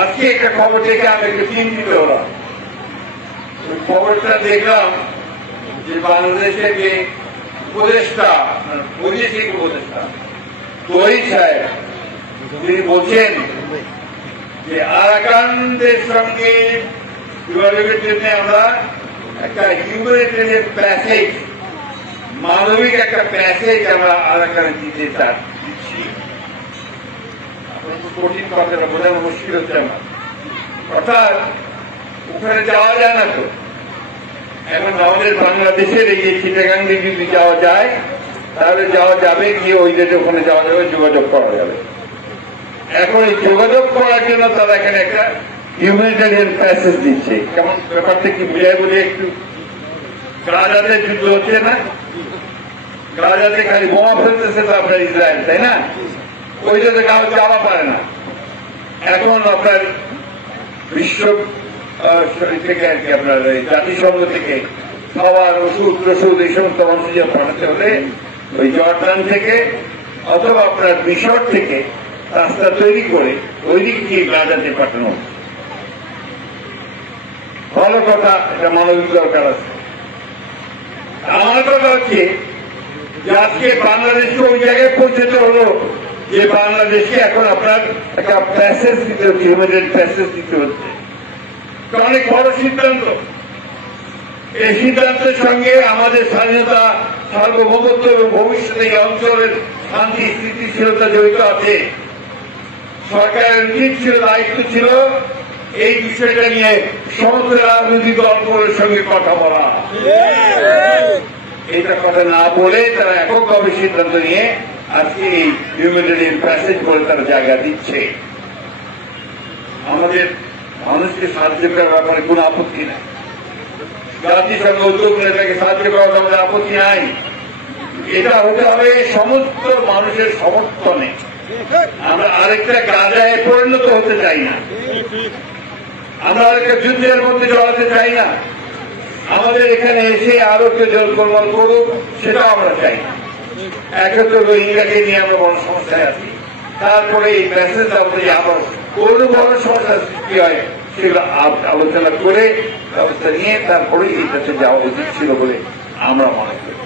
আজকে একটা খবর দেখে আমি একটু চিন্তিত হলাম। খবরটা দেখলাম যে বাংলাদেশের যে উপদেষ্টা, বৈদেশিক উপদেষ্টা তহিদ সাহেব, তিনি বলছেন যে আরাকানদের সঙ্গে যোগাযোগের জন্য আমরা একটা হিউম্যানিটেরিয়ান প্যাসেজ, মানবিক একটা প্যাসেজ আমরা আরাকানে দিতে চাচ্ছি। কঠিন কথাটা বোঝানো মুশকিল হচ্ছে আমার। অর্থাৎ ওখানে যাওয়া যায় না তো। এখন আমাদের বাংলাদেশের এই যে চিটাগাং যদি যাওয়া যায় তাহলে যাওয়া যাবে, গিয়ে ওই দেশে ওখানে যাওয়া যাবে, যোগাযোগ করা যাবে। এখন এই যোগাযোগ করার জন্য তারা এখানে একটা হিউম্যানিটেরিয়ান প্যাসেজ দিচ্ছে। কেমন ব্যাপারটা কি বুঝায় বলে একটু, গাজাতে যুদ্ধ হচ্ছে না, গাজাতে খালি বোমা ফেলতেছে তো আপনার ইসরায়েল, তাই না? ওই দেশে কাউ যাওয়া পারে না। এখন আপনার বিশ্ব থেকে আর কি আপনার জাতিসংঘ থেকে খাবার, ওষুধ টষুধ এই সমস্ত মানুষকে পাঠাতে হলে ওই জর্ডান থেকে অথবা আপনার মিশর থেকে রাস্তা তৈরি করে ওই দিক দিয়ে গাজাতে পাঠানো। ভালো কথা, এটা মানবিক দরকার আছে। আমার কথা হচ্ছে যে আজকে বাংলাদেশকে ওই জায়গায় পৌঁছতে হলো যে বাংলাদেশকে এখন আপনার একটা প্যাসেজ দিতে হচ্ছে, হিউম্যানিটেরিয়ান প্যাসেজ দিতে হচ্ছে। অনেক বড় সিদ্ধান্ত। এই সিদ্ধান্তের সঙ্গে আমাদের স্বাধীনতা, সার্বভৌমত্ব এবং ভবিষ্যতে এই অঞ্চলের শান্তি স্থিতিশীলতা জড়িত আছে। সরকারের উচিত ছিল, দায়িত্ব ছিল এই বিষয়টা নিয়ে সমস্ত রাজনৈতিক দলগুলোর সঙ্গে কথা বলা। এটা কথা না বলে তারা এককভাবে সিদ্ধান্ত নিয়ে আজকে এই হিউম্যানিটেরিয়ান প্যাসেজ বলে তারা জায়গা দিচ্ছে। আমাদের মানুষকে সাহায্য করার ব্যাপারে কোন আপত্তি নাই। জাতিসংঘ উদ্যোগ নিয়ে তাকে সাহায্য করার আমাদের আপত্তি নাই। এটা হতে হবে সমস্ত মানুষের সমর্থনে। আমরা আরেকটা গাজায় পরিণত হতে চাই না, আমরা আরেকটা যুদ্ধের মধ্যে জড়াতে চাই না। আমাদের এখানে এসে আরো কেউ জলকলমল করুক, সেটাও আমরা চাই না। একত্র রোহিঙ্গাকে নিয়ে আমরা বড় সমস্যায় আছি। তারপরে এই মেসেজ আমাদের আবার কোন বড় সমস্যার সৃষ্টি হয় সেগুলো আলোচনা করে ব্যবস্থা নিয়ে তারপরে এইটাতে যাওয়া উচিত ছিল বলে আমরা মনে করি।